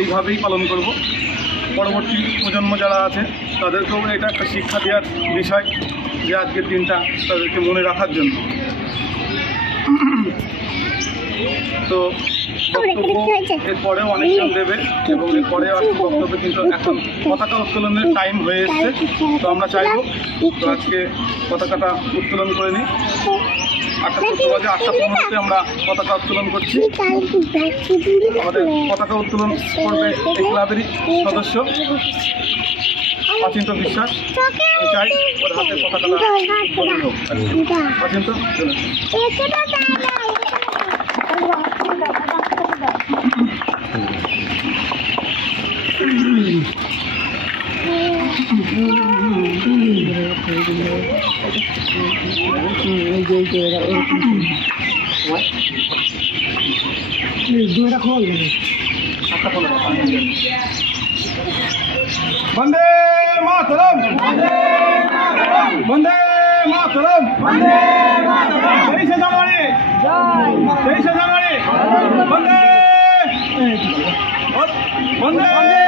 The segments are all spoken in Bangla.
এইভাবেই পালন করব। পরবর্তী প্রজন্ম যারা আছে, তাদেরকেও এটা একটা শিক্ষা দেওয়ার বিষয় যে আজকের দিনটা তাদেরকে মনে রাখার জন্য। তো এরপরেও অনেকজন দেবে এবং এরপরে আর বক্তব্য কিন্তু এখন পতাকা উত্তোলনের টাইম হয়ে এসছে। তো আমরা চাইব তো আজকে পতাকাটা উত্তোলন করে নিই। আটটা চোদ্দ বাজে আটটা পনেরোতে আমরা পতাকা উত্তোলন করছি। আমাদের পতাকা উত্তোলন করবে এই ক্লাবেরই সদস্য। অচিন্ত বিশ্বাস। চাই ওর হাতে পতাকাটা অচিন্ত চলুন বন্দে মাতরম। বন্দে মাতরম। তেইশে জানুয়ারি। তেইশে জানুয়ারি। বন্দে। বন্দে।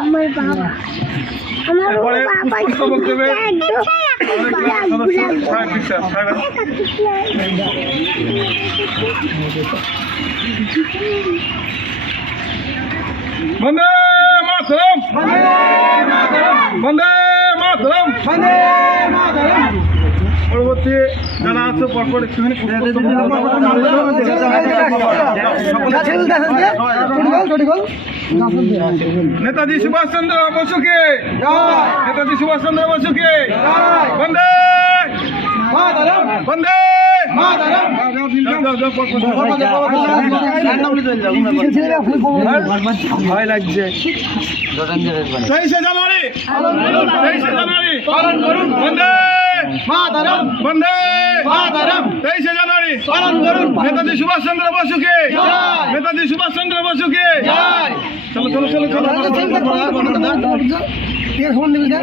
আমার বাবা আমার বাবা সদস্য সাহেব বিশ্বাস সাহেব বন্দে মাতরম বন্দে মাতরম পরবর্তী যারা আছে পরপর একটুখানি নেতাজি সুভাষচন্দ্র বসুকে। নেতাজি সুভাষচন্দ্র বসুকে। বন্দে। বন্দে। ভয় লাগছে। তেইশে জানুয়ারি। তেইশে জানুয়ারি। বন্দে। মাতারাম বন্দে। মাতারাম তেইশে জানুয়ারি। পালন করুন। নেতাজি সুভাষচন্দ্র বসুকে। নেতাজি সুভাষচন্দ্র বসুকে। চলো চলো চলো চলো। ঠান্ডা ঠান্ডা সামনে সামনে সামনে তুই দে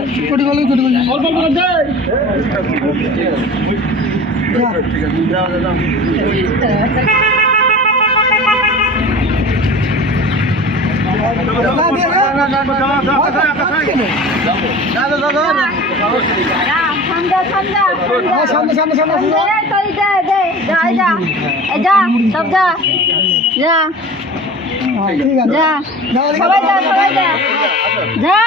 দে ঠিক যা এই যা সব যা যা। যা সবাই যা সবাই যা যা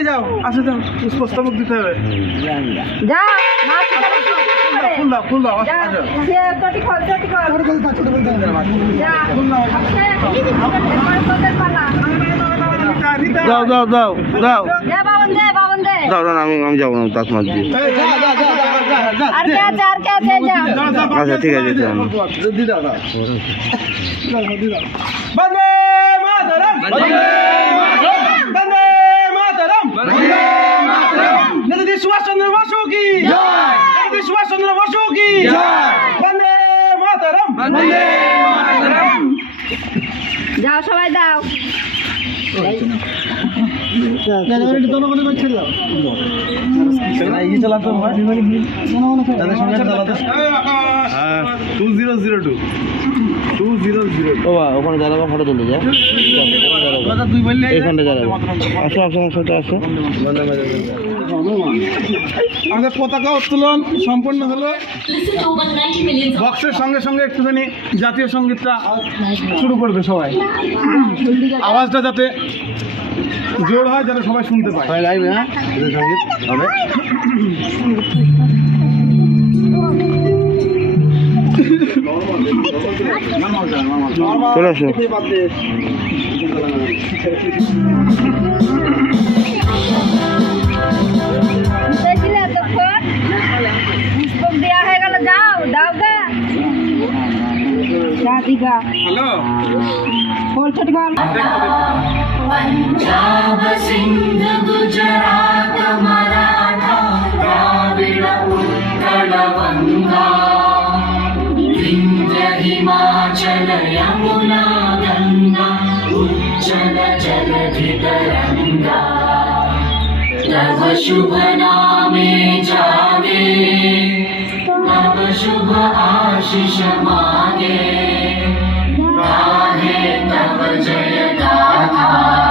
যাও পুষ্পস্তবক দিতে হবে যা ফুল দাও ফুল দাও আসো যা আসো যে চটি খল চটি খল যা ফুল দাও এরপরে তোদের পালা দাও দাও দাও দাও যা বাবন দে বাবন দে আমি আমি যাব না দাঁত মাছ দিয়ে আচ্ছা ঠিক আছে নেতাজি সুভাষচন্দ্র বসু কি? জয়। নেতাজি বসু কি? বন্দে মাতরম। বন্দে মাতরম। যাও সবাই দাও two zero zero two two zero zero ও ওখানে দাঁড়াবো ফটো তুলে যা এইখানটা দাঁড়াবো আসো আসো সাথে আসো আমাদের পতাকা উত্তোলন সম্পন্ন হলো বক্সের সঙ্গে সঙ্গে একটুখানি জাতীয় সঙ্গীতটা শুরু করবে সবাই। আওয়াজটা যাতে জোর হয় যাতে সবাই শুনতে পায়। লাগবে হ্যাঁ? সংগীত হবে। চলে আসো। দেখলে এতক্ষণ तव शुभ नामे जागे तव शुभ आशिष मागे। गाहे जय गाथा।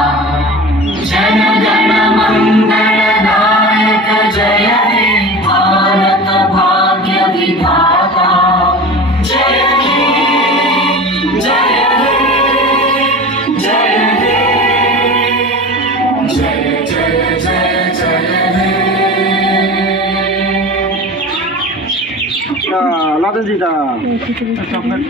চকলেট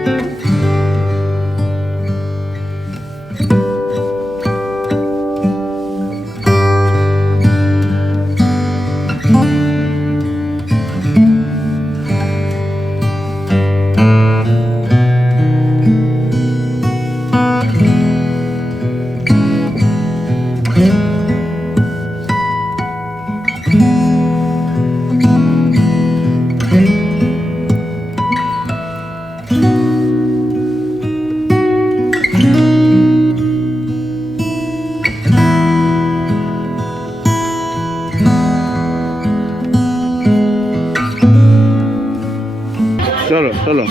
একটা গান চলো।